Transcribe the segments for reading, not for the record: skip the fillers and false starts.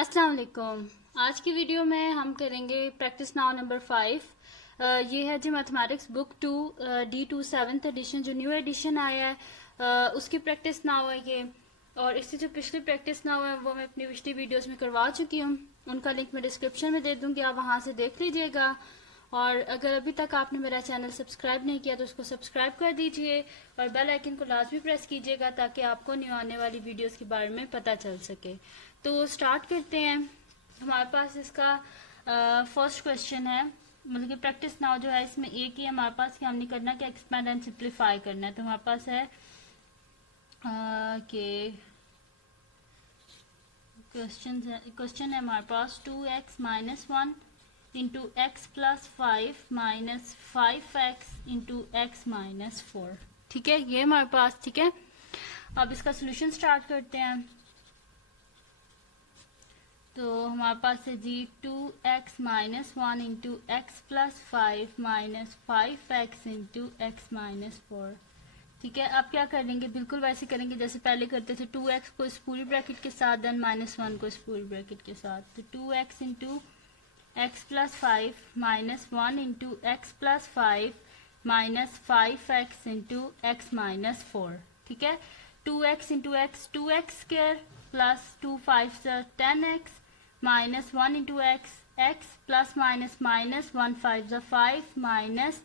अस्सलाम वालेकुम। आज की वीडियो में हम करेंगे प्रैक्टिस नाउ नंबर 5। ये है जी mathematics book 2 D2 7th edition जो न्यू एडिशन आया है, उसकी प्रैक्टिस नाउ है ये। और इससे जो पिछली प्रैक्टिस नाउ है वो मैं अपनी पिछली वीडियोस में करवा चुकी हूँ, उनका लिंक मैं डिस्क्रिप्शन में दे दूँगी, आप वहाँ से देख लीजिएगा। और अगर अभी तक आपने मेरा चैनल सब्सक्राइब नहीं किया तो उसको सब्सक्राइब कर दीजिए और बेल आइकन को लाजमी प्रेस कीजिएगा ताकि आपको न्यू आने वाली वीडियोस के बारे में पता चल सके। तो स्टार्ट करते हैं। हमारे पास इसका फर्स्ट क्वेश्चन है, मतलब कि प्रैक्टिस नाउ जो है इसमें एक ही हमारे पास कि हमने करना कि एक्सपेंड एंड सिंप्लीफाई करना है। तो हमारे पास है कि क्वेश्चन है हमारे पास 2x minus 1 into x plus 5 minus 5x into x minus 4। ठीक है, ये हमारे पास ठीक है। अब इसका सोल्यूशन स्टार्ट करते हैं। तो हमारे पास है जी 2x minus 1 into x plus 5 minus 5x into x minus 4। ठीक है, अब क्या करेंगे, बिल्कुल वैसे करेंगे जैसे पहले करते थे। 2x को इस पूरी ब्रैकेट के साथ, देन -1 को इस पूरी ब्रैकेट के साथ। तो 2x into x plus 5 minus 1 into x plus 5 minus 5x into x minus 4। ठीक है, 2x into x 2x square plus 2 5 10x minus 1 into x x plus minus minus 1 5 5 minus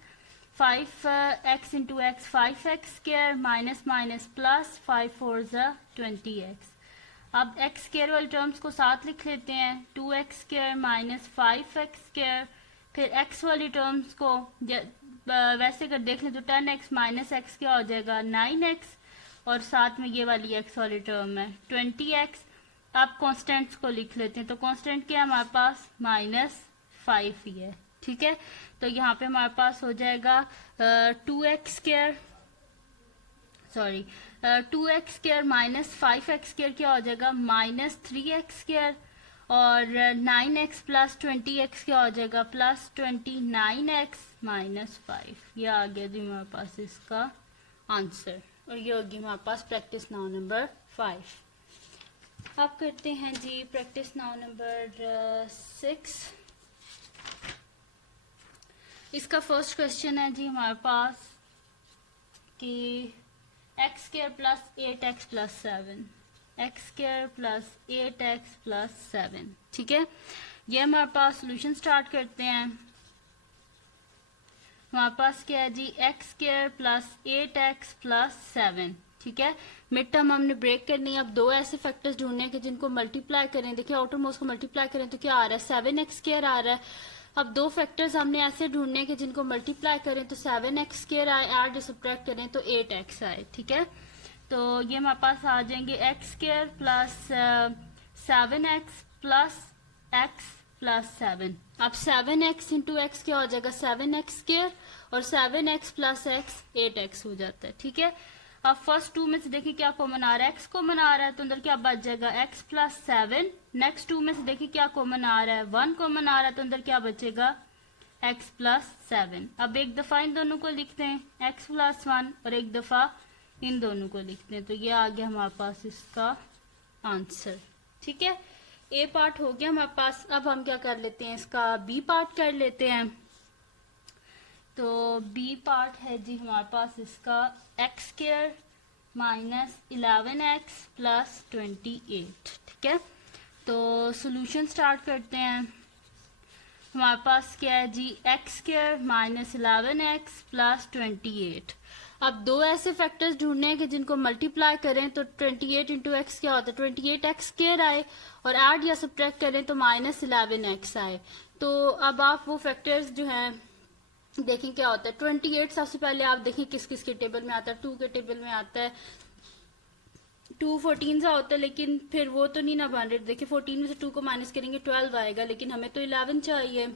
5x into x 5x square minus minus plus 5 4 20x। अब x square वाले terms को साथ लिख लेते हैं। 2x square minus 5x square, फिर x वाली terms को वैसे अगर देख लें तो 10x माइनस x क्या हो जाएगा 9x, और साथ में ये वाली x वाली टर्म है 20x। अब कॉन्स्टेंट्स को लिख लेते हैं। तो कॉन्स्टेंट क्या है हमारे पास -5 ही है। ठीक है, तो यहाँ पे हमारे पास हो जाएगा 2x square 2x square minus 5x square क्या हो जाएगा -3x स्क्वायर, और 9x प्लस 20x क्या हो जाएगा प्लस 29x माइनस 5। ये आ गया जी हमारे पास इसका आंसर, और ये होगी हमारे पास प्रैक्टिस नाउ नंबर 5। अब करते हैं जी प्रैक्टिस नाउ नंबर 6। इसका फर्स्ट क्वेश्चन है जी हमारे पास कि x square plus 8x plus 7, x square plus 8x plus 7। ठीक है, ये हमारे पास सोल्यूशन स्टार्ट करते हैं। हमारे पास क्या है जी x square plus 8x plus 7। ठीक है, मिड टर्म हमने ब्रेक करनी है। अब दो ऐसे फैक्टर्स ढूंढने हैं कि जिनको मल्टीप्लाई करें। देखिए आउटर मोस्ट को मल्टीप्लाई करें तो क्या आ रहा है 7x स्क्वायर आ रहा है। अब दो फैक्टर्स हमने ऐसे ढूंढने हैं कि जिनको मल्टीप्लाई करें तो 7x स्क्वायर आए, ऐड सब्ट्रैक्ट करें तो 8x आए। ठीक है, तो ये हमारे पास आ जाएंगे x square plus 7x plus x plus 7। अब 7x इंटू एक्स क्या हो जाएगा 7x स्क्वायर, और 7x प्लस x 8x हो जाता है। ठीक है, अब फर्स्ट टू में से देखिए क्या कॉमन आ रहा है, x कॉमन आ रहा है तो अंदर क्या बच जाएगा x प्लस 7। नेक्स्ट टू में से देखिए क्या कॉमन आ रहा है 1 कॉमन आ रहा है तो अंदर क्या बचेगा x प्लस 7। अब एक दफा इन दोनों को लिखते हैं x प्लस 1, और एक दफा इन दोनों को लिखते हैं। तो ये आ गया हमारे पास इसका आंसर। ठीक है, ए पार्ट हो गया हमारे पास। अब हम क्या कर लेते हैं, इसका बी पार्ट कर लेते हैं। तो बी पार्ट है जी हमारे पास इसका x square minus 11x plus 28। ठीक है, तो सोल्यूशन स्टार्ट करते हैं। हमारे पास क्या है जी x square minus 11x plus 28। अब दो ऐसे फैक्टर्स ढूंढने हैं कि जिनको मल्टीप्लाई करें तो 28 इंटू एक्स क्या होता है 28x स्क्वायर आए, और ऐड या सब्ट्रैक्ट करें तो -11x आए। तो अब आप वो फैक्टर्स जो हैं देखें क्या होता है। 28 सबसे पहले आप देखें किस किस के टेबल में आता है। 2 के टेबल में आता है। 2 14 सा होता है, लेकिन फिर वो तो नहीं ना बन रहे। देखिए 14 में से 2 को माइनस करेंगे 12 आएगा, लेकिन हमें तो 11 चाहिए।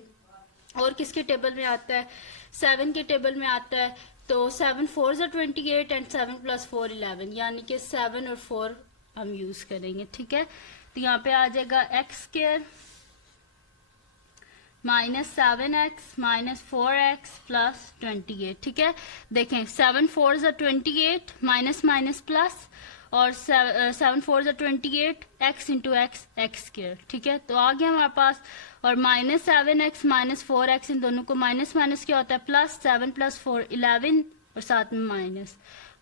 और किसके टेबल में आता है 7 के टेबल में आता है। तो 7 4 28 एंड 7 प्लस 4 11, यानी कि 7 और 4 हम यूज करेंगे। ठीक है, तो यहाँ पे आ जाएगा x square minus 7x minus 4x plus 28। ठीक है, देखें 7 4 28 माइनस माइनस प्लस, और 7 4 = 28, x into x x square, ठीक है। तो आ गया हमारे पास, और -7x -4x, इन दोनों को माइनस माइनस क्या होता है प्लस, 7 + 4 11, और साथ में माइनस।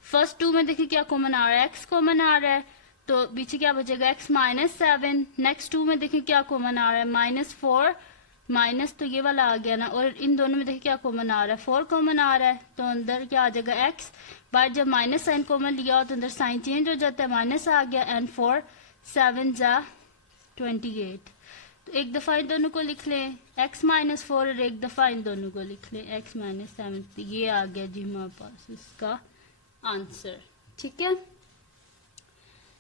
फर्स्ट टू में देखिए क्या कॉमन आ रहा है, एक्स कॉमन आ रहा है, तो पीछे क्या बचेगा x -7। नेक्स्ट टू में देखिए क्या कॉमन आ रहा है, -4 माइनस, तो ये वाला आ गया ना, और इन दोनों में देखिए क्या कॉमन आ रहा है, 4 कॉमन आ रहा है, तो अंदर क्या आ जाएगा x। बाहर जब माइनस साइन कॉमन लिया हो तो अंदर साइन चेंज हो जाता है, माइनस आ गया, एंड 4 7 = 28। तो एक दफा इन दोनों को लिख लें x -4, और एक दफा इन दोनों को लिख लें x -7। तो ये आ गया जी हमारे पास इसका आंसर, ठीक है।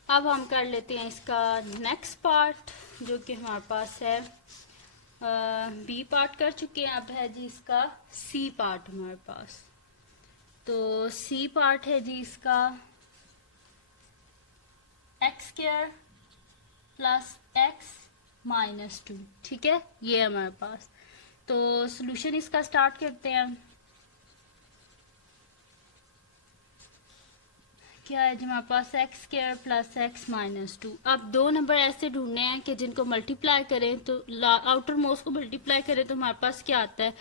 अब हम कर लेते हैं इसका नेक्स्ट पार्ट, जो कि हमारे पास है बी पार्ट कर चुके हैं, अब है जी इसका सी पार्ट हमारे पास। तो सी पार्ट है जी इसका x² + x -2, ठीक है, ये हमारे पास। तो सॉल्यूशन इसका स्टार्ट करते हैं। क्या है जी हमारे पास x² + x -2। अब दो नंबर ऐसे ढूंढने हैं कि जिनको मल्टीप्लाई करें तो आउटर मोस्ट को मल्टीप्लाई करें तो हमारे पास क्या आता है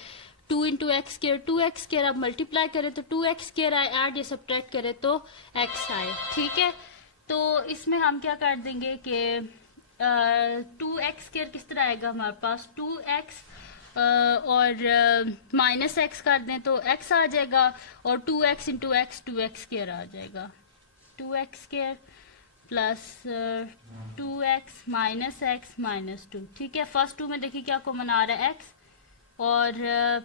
2 × x², 2x²। अब मल्टीप्लाई करें तो 2x² आए, ऐड या सब्ट्रैक्ट करें तो x आए, ठीक है। तो इसमें हम क्या कर देंगे कि 2x² किस तरह आएगा हमारे पास 2x और -x कर दें तो x आ जाएगा, और 2x × x 2x² आ जाएगा, 2x² + 2x -x -2, ठीक है। फर्स्ट टू में देखिए क्या कॉमन आ रहा है x, और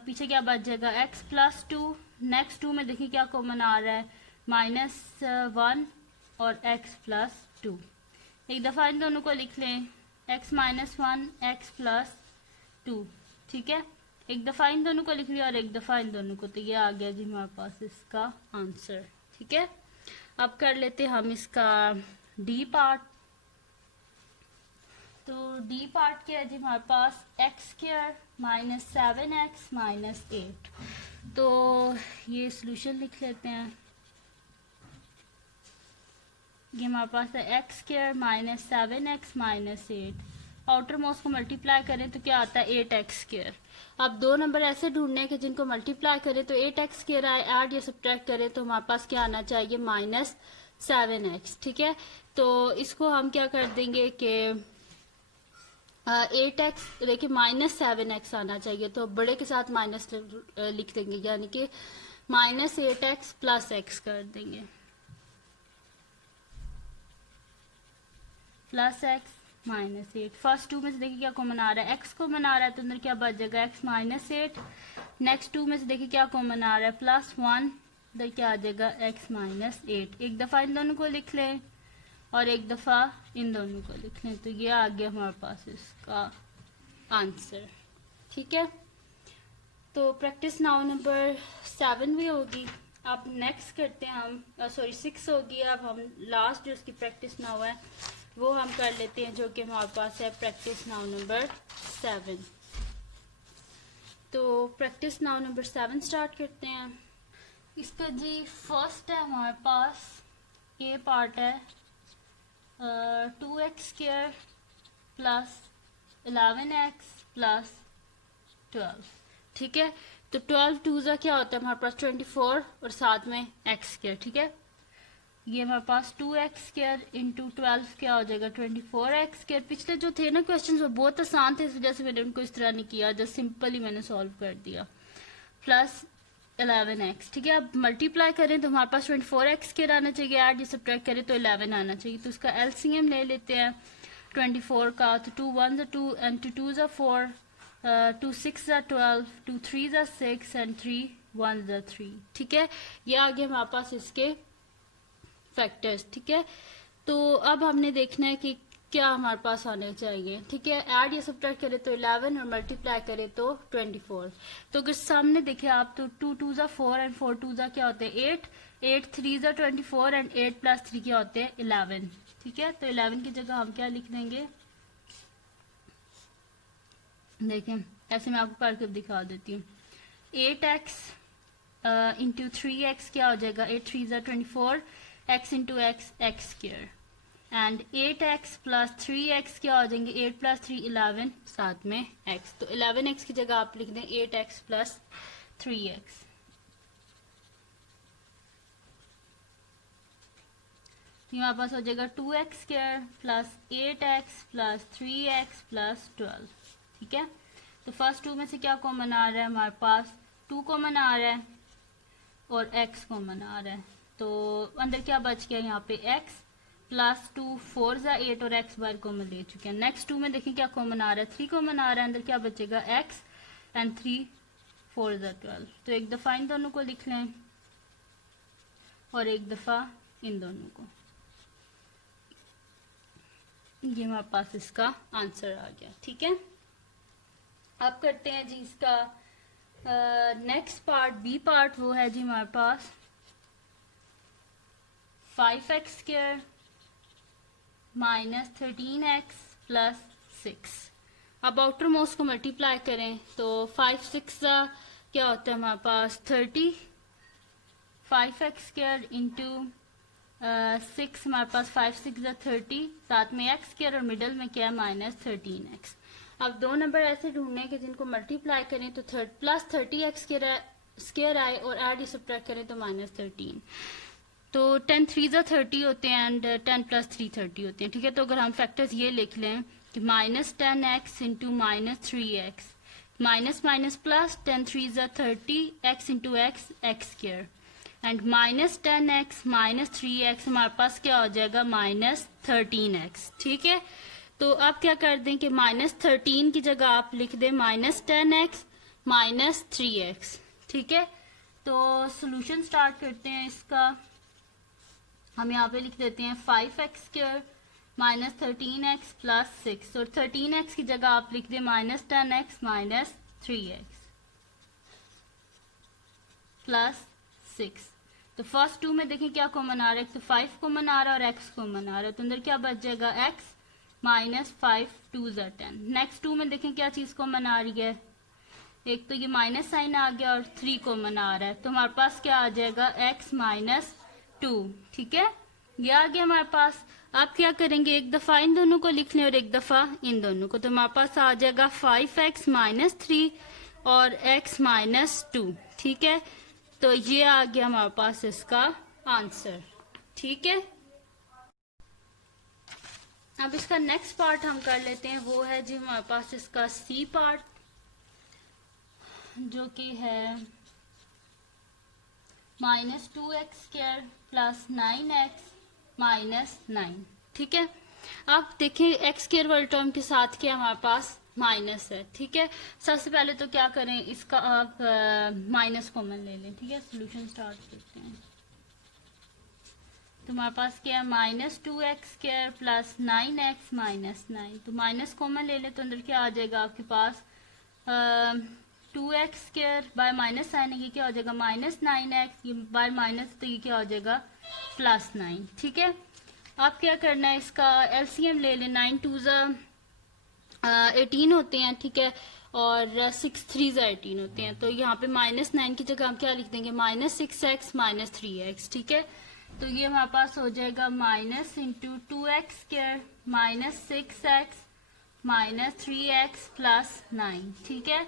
पीछे क्या बच जाएगा x + 2। नेक्स्ट टू में देखिए क्या कॉमन आ रहा है -1 और x + 2। एक दफ़ा इन दोनों को लिख लें x -1 x + 2, ठीक है। एक दफ़ा इन दोनों को लिख लिया और एक दफ़ा इन दोनों को, तो ये आ गया जी हमारे पास इसका आंसर, ठीक है। अब कर लेते हम इसका डी पार्ट। तो डी पार्ट क्या है जी हमारे पास x² - 7x - 8। तो ये सॉल्यूशन लिख लेते हैं। ये हमारे पास है x² - 7x - 8। आउटर मोस्ट को मल्टीप्लाई करें तो क्या आता है 8x²। अब दो नंबर ऐसे ढूंढने के जिनको मल्टीप्लाई करें तो 8x² आए, ऐड या सब्ट्रैक्ट करें तो हमारे पास क्या आना चाहिए -7x, ठीक है। तो इसको हम क्या कर देंगे कि 8x देखिए -7x आना चाहिए, तो बड़े के साथ माइनस लिख देंगे, यानी कि -8x + x कर देंगे, +x -8। फर्स्ट टू में से देखिए क्या कॉमन आ रहा है x कॉमन आ रहा है, तो अंदर क्या बच जाएगा x -8। नेक्स्ट टू में से देखिए क्या कॉमन आ रहा है +1, इधर क्या आ जाएगा x -8। एक दफ़ा इन दोनों को लिख लें और एक दफ़ा इन दोनों को लिख लें, तो ये आ गया हमारे पास इसका आंसर, ठीक है। तो प्रैक्टिस नाउ नंबर 7 भी होगी। अब नेक्स्ट करते हैं हम, सॉरी 6 होगी। अब हम लास्ट जो उसकी प्रैक्टिस नाउ है वो हम कर लेते हैं, जो कि हमारे पास है प्रैक्टिस नाउ नंबर 7। तो प्रैक्टिस नाउ नंबर 7 स्टार्ट करते हैं। इसका जी फर्स्ट है हमारे पास ए पार्ट है 2x² + 11x + 12, ठीक है। तो 12 2 क्या होता है हमारे पास 24 और साथ में x², ठीक है। ये हमारे पास 2x² × 12 क्या हो जाएगा 24x²। पिछले जो थे ना क्वेश्चंस वो बहुत आसान थे, इस वजह से मैंने उनको इस तरह नहीं किया, जस्ट सिंपल ही मैंने सॉल्व कर दिया, +11x, ठीक है। अब मल्टीप्लाई करें तो हमारे पास 24x² आना चाहिए, ऐड या सब्ट्रैक्ट करें तो 11 आना चाहिए। तो उसका एलसीएम ले लेते हैं 24 का, तो 2 1 2 एंड 2 2 4, 2 6 12, 2 3 6 एंड 3 1 3, ठीक है। ये आ गया हमारे पास इसके फैक्टर्स, ठीक है। तो अब हमने देखना है कि क्या हमारे पास आने चाहिए, ठीक है। ऐड या सब्ट्रैक्ट करें तो 11 और मल्टीप्लाई करें तो 24। तो अगर सामने देखें आप तो 2 2 4 एंड 4 2 क्या होते हैं 8, 8 3 24 एंड 8 + 3 क्या होते हैं 11, ठीक है। तो 11 की जगह हम क्या लिख देंगे, देखें ऐसे मैं आपको करके दिखा देती हूँ। 8x × 3x क्या हो जाएगा 8 3 24, x into x x square and 8x plus 3x क्या हो जाएंगे 8 प्लस 3 11 साथ में x तो 11x की जगह आप लिख दें 8x प्लस 3x तो हमारे पास हो जाएगा 2x square plus 8x plus 3x plus 12 ठीक है। तो फर्स्ट 2 में से क्या कॉमन आ रहा है हमारे पास 2 कॉमन आ रहा है और x कॉमन आ रहा है तो अंदर क्या बच गया यहाँ पे x प्लस 2 4 ज़ा 8 और x बार कॉमन ले चुके हैं। नेक्स्ट 2 में देखें क्या कॉमन आ रहा है 3 कॉमन आ रहा है अंदर क्या बचेगा x एंड 3 4 ज़ा 12 तो एक दफ़ा इन दोनों को लिख लें और एक दफ़ा इन दोनों को ये हमारे पास इसका आंसर आ गया ठीक है। अब करते हैं जी इसका नेक्स्ट पार्ट बी पार्ट वो है जी हमारे पास 5x square minus 13x plus 6। अब आउटर मोस्ट को मल्टीप्लाई करें तो 5 6 क्या होता है हमारे पास 30 5x स्क्वायर इंटू 6 हमारे पास 5 6 30 साथ में x स्क्वायर और मिडल में क्या है माइनस 13x। अब दो नंबर ऐसे ढूंढने के जिनको मल्टीप्लाई करें तो प्लस 30x स्क्वायर आए और ऐड सब्ट्रैक्ट करें तो माइनस 13 तो 10 3 ज़ा 30 होते हैं एंड 10 प्लस 3 30 होते हैं ठीक है। तो अगर हम फैक्टर्स ये लिख लें कि minus 10x into minus 3x minus minus plus 10 3 ज़ा 30 x into x x square and minus 10x minus 3x हमारे पास क्या हो जाएगा माइनस 13x ठीक है। तो आप क्या कर दें कि माइनस 13 की जगह आप लिख दें माइनस 10x माइनस 3x ठीक है। तो सॉल्यूशन स्टार्ट करते हैं इसका हम यहाँ पे लिख देते हैं 5x square minus 13x plus 6 और 13x की जगह आप लिख दें minus 10x minus 3x plus 6। तो फर्स्ट 2 में देखें क्या कॉमन आ रहा है तो 5 कॉमन आ रहा है और x कॉमन आ रहा है तो अंदर क्या बच जाएगा x माइनस 5 2 ज़ा 10। नेक्स्ट 2 में देखें क्या चीज़ कॉमन आ रही है एक तो ये माइनस साइन आ गया और 3 कॉमन आ रहा है तो हमारे पास क्या आ जाएगा x माइनस 2 ठीक है ये आ गया हमारे पास। आप क्या करेंगे एक दफ़ा इन दोनों को लिख लें और एक दफ़ा इन दोनों को तो हमारे पास आ जाएगा 5x माइनस 3 और x माइनस 2 ठीक है। तो ये आ गया हमारे पास इसका आंसर ठीक है। अब इसका नेक्स्ट पार्ट हम कर लेते हैं वो है जी हमारे पास इसका सी पार्ट जो कि है minus 2x square plus 9x minus 9 ठीक है। अब देखें एक्स स्क्वायर वाले टर्म के साथ क्या हमारे पास माइनस है ठीक है। सबसे पहले तो क्या करें इसका आप माइनस कॉमन ले लें ठीक है। सॉल्यूशन स्टार्ट करते हैं तो हमारे पास क्या है minus 2x square plus 9x minus 9 तो माइनस कॉमन ले लें तो अंदर क्या आ जाएगा आपके पास 2x square by minus sine ये क्या हो जाएगा माइनस 9x ये बाय माइनस तो ये क्या हो जाएगा प्लस 9 ठीक है। आप क्या करना है इसका एलसीएम ले लें 9 2 ज़ा 18 होते हैं ठीक है और 6 3 ज़ा 18 होते हैं तो यहाँ पे माइनस 9 की जगह हम क्या लिख देंगे माइनस 6x माइनस 3x ठीक है। तो ये हमारे पास हो जाएगा minus into 2x square minus 6x minus 3x plus 9 ठीक है।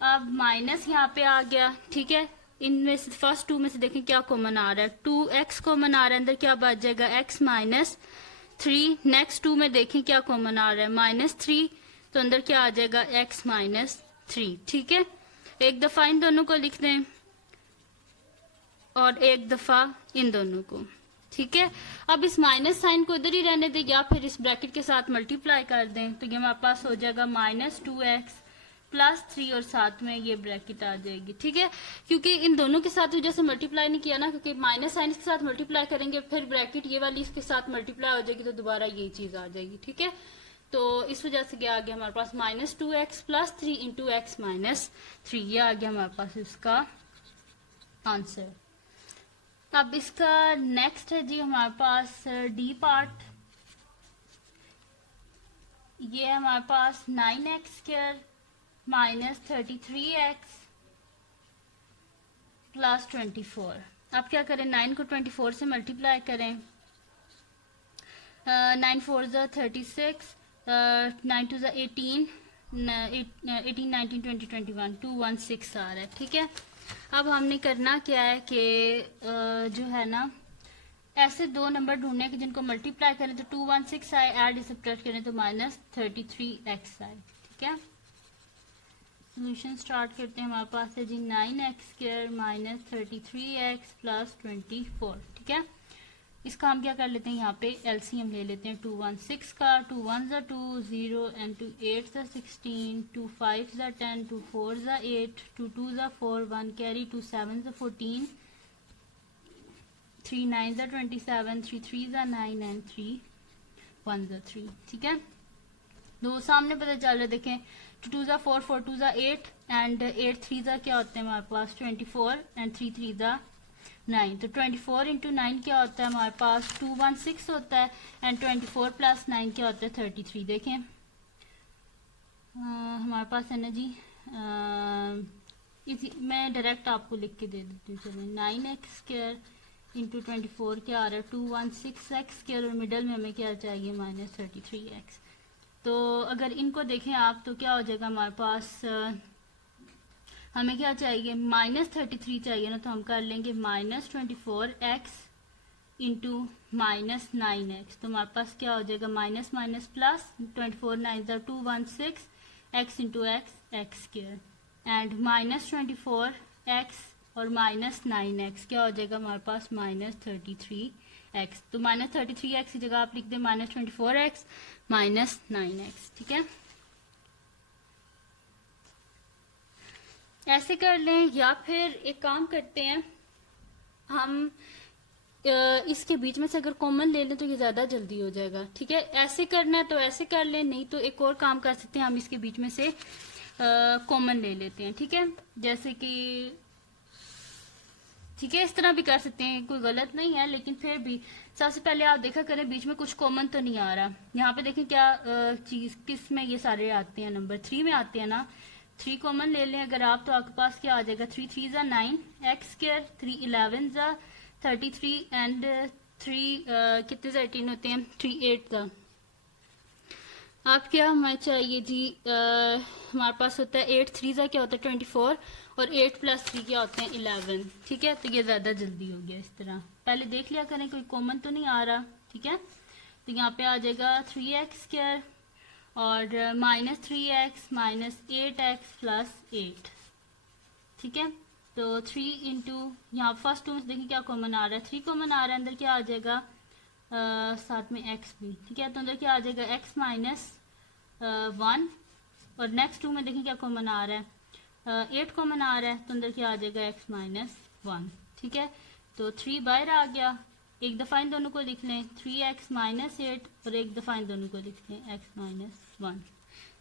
अब माइनस यहाँ पे आ गया ठीक है। इनमें से फर्स्ट 2 में से देखें क्या कॉमन आ रहा है 2x कॉमन आ रहा है अंदर क्या बच जाएगा x माइनस 3। नेक्स्ट 2 में देखें क्या कॉमन आ रहा है माइनस 3 तो अंदर क्या आ जाएगा x माइनस 3 ठीक है। एक दफ़ा इन दोनों को लिख दें और एक दफ़ा इन दोनों को ठीक है। अब इस माइनस साइन को इधर ही रहने दें या फिर इस ब्रैकेट के साथ मल्टीप्लाई कर दें तो ये हमारे पास हो जाएगा माइनस 2x प्लस 3 और साथ में ये ब्रैकेट आ जाएगी ठीक है। क्योंकि इन दोनों के साथ वजह से मल्टीप्लाई नहीं किया ना क्योंकि माइनस साइन के साथ मल्टीप्लाई करेंगे फिर ब्रैकेट ये वाली इसके साथ मल्टीप्लाई हो जाएगी तो दोबारा ये चीज़ आ जाएगी ठीक है। तो इस वजह से क्या आ गया हमारे पास माइनस 2x प्लस 3 इंटू एक्स माइनस 3 ये आ गया हमारे पास इसका आंसर। अब इसका नेक्स्ट है जी हमारे पास डी पार्ट ये है हमारे पास 9x square minus 33x plus 24। आप क्या करें, 9 को 24 से मल्टीप्लाई करें। 9 4 ज़ा 36, 9 2 ज़ा 18, 18 19 20 21, 216 आ रहा है। ठीक है, अब हमने करना क्या है कि जो है ना ऐसे दो नंबर ढूंढने के जिनको मल्टीप्लाई करें तो 216 आए, ऐड सब्ट्रैक्ट करें तो -33x आए। ठीक है, सोल्यूशन स्टार्ट करते हैं। हमारे पास है जी 9x² - 33x + 24। ठीक है, इसका हम क्या कर लेते हैं, यहाँ पे एलसीएम ले लेते हैं 216 का। 2 1 ज़ा 2, 0 and 2 8 ज़ा 16, 2 5 ज़ा 10, 2 4 ज़ा 8, 2 2 ज़ा 4, 1 कैरी, 2 7 ज़ा 14, 3 9 ज़ा 27, 3 3 ज़ा 9 and 3 1 ज़ा 3। ठीक है, दो सामने पता चल रहा है, देखें 2 2 ज़ा 4, 4 2 ज़ा 8 एंड 8 3 ज़ा क्या होते हैं हमारे पास 24 एंड 3 3 ज़ा 9। तो 24 इंटू 9 क्या होता है हमारे पास 216 होता है एंड 24 + 9 क्या होता है 33। देखें हमारे पास है ना जी इसी मैं डायरेक्ट आपको लिख के दे देती हूँ। चलिए 9x² इंटू 24 क्या आ रहा है 216x² और मिडल में हमें क्या चाहिए -33x। तो अगर इनको देखें आप तो क्या हो जाएगा हमारे पास हमें क्या चाहिए -33 चाहिए ना, तो हम कर लेंगे -24x इंटू -9x। तो हमारे पास क्या हो जाएगा minus minus plus 24 9 216 x into x² and -24x और -9x क्या हो जाएगा हमारे पास -33x। तो -33x की जगह आप लिख दें -24x -9x। ठीक है, ऐसे कर लें, या फिर एक काम करते हैं हम इसके बीच में से अगर कॉमन ले लें तो ये ज़्यादा जल्दी हो जाएगा। ठीक है, ऐसे करना है तो ऐसे कर लें, नहीं तो एक और काम कर सकते हैं, हम इसके बीच में से कॉमन ले लेते हैं। ठीक है, जैसे कि ठीक है इस तरह भी कर सकते हैं, कोई गलत नहीं है, लेकिन फिर भी सबसे पहले आप देखा करें बीच में कुछ कॉमन तो नहीं आ रहा। यहाँ पे देखें क्या चीज़ किस में ये सारे आते हैं, नंबर 3 में आते हैं ना। 3 कॉमन ले लें अगर आप तो आपके पास क्या आ जाएगा 3 3 ज़ा 9 x², 3 11 ज़ा 33 एंड 3 कितने ज़ा 18 होते हैं 3 8 ज़ा। आप क्या हमें चाहिए जी हमारे पास होता है 8 3 ज़ा क्या होता है 24 और 8 + 3 क्या होते हैं 11। ठीक है, तो ये ज़्यादा जल्दी हो गया। इस तरह पहले देख लिया करें कोई कॉमन तो नहीं आ रहा। ठीक है, तो यहाँ पे आ जाएगा 3x² और -3x -8x + 8। ठीक है, तो 3 इंटू यहाँ फर्स्ट टर्म देखें क्या कॉमन आ रहा है 3 कॉमन आ रहा है, अंदर क्या आ जाएगा साथ में x भी। ठीक है, तो अंदर क्या आ जाएगा x -1 और नेक्स्ट टू में देखें क्या कॉमन आ रहा है 8 कॉमन आ रहा है, तो अंदर क्या आ जाएगा x -1। ठीक है, तो 3 बाहर आ गया, एक दफ़ा इन दोनों को लिख लें 3x -8 और एक दफ़ा इन दोनों को लिख लें x -1,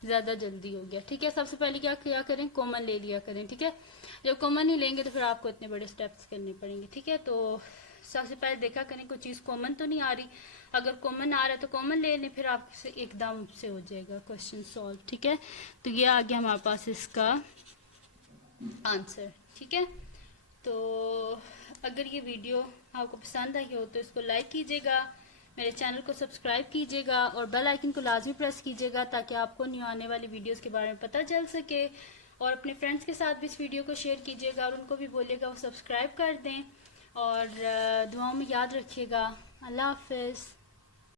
ज़्यादा जल्दी हो गया। ठीक है, सबसे पहले क्या किया करें कॉमन ले लिया करें। ठीक है, जब कॉमन ही लेंगे तो फिर आपको इतने बड़े स्टेप्स करने पड़ेंगे। ठीक है, तो सबसे पहले देखा करें कोई चीज़ कॉमन तो नहीं आ रही, अगर कॉमन आ रहा है तो कॉमन ले लें, फिर आपसे एकदम से हो जाएगा क्वेश्चन सॉल्व। ठीक है, तो ये आ गया हमारे पास इसका आंसर। ठीक है, तो अगर ये वीडियो आपको पसंद आई हो तो इसको लाइक कीजिएगा, मेरे चैनल को सब्सक्राइब कीजिएगा और बेल आइकन को लाजमी प्रेस कीजिएगा ताकि आपको न्यू आने वाली वीडियोस के बारे में पता चल सके। और अपने फ्रेंड्स के साथ भी इस वीडियो को शेयर कीजिएगा और उनको भी बोलिएगा वो सब्सक्राइब कर दें और दुआओं में याद रखिएगा। अल्लाह हाफिज़।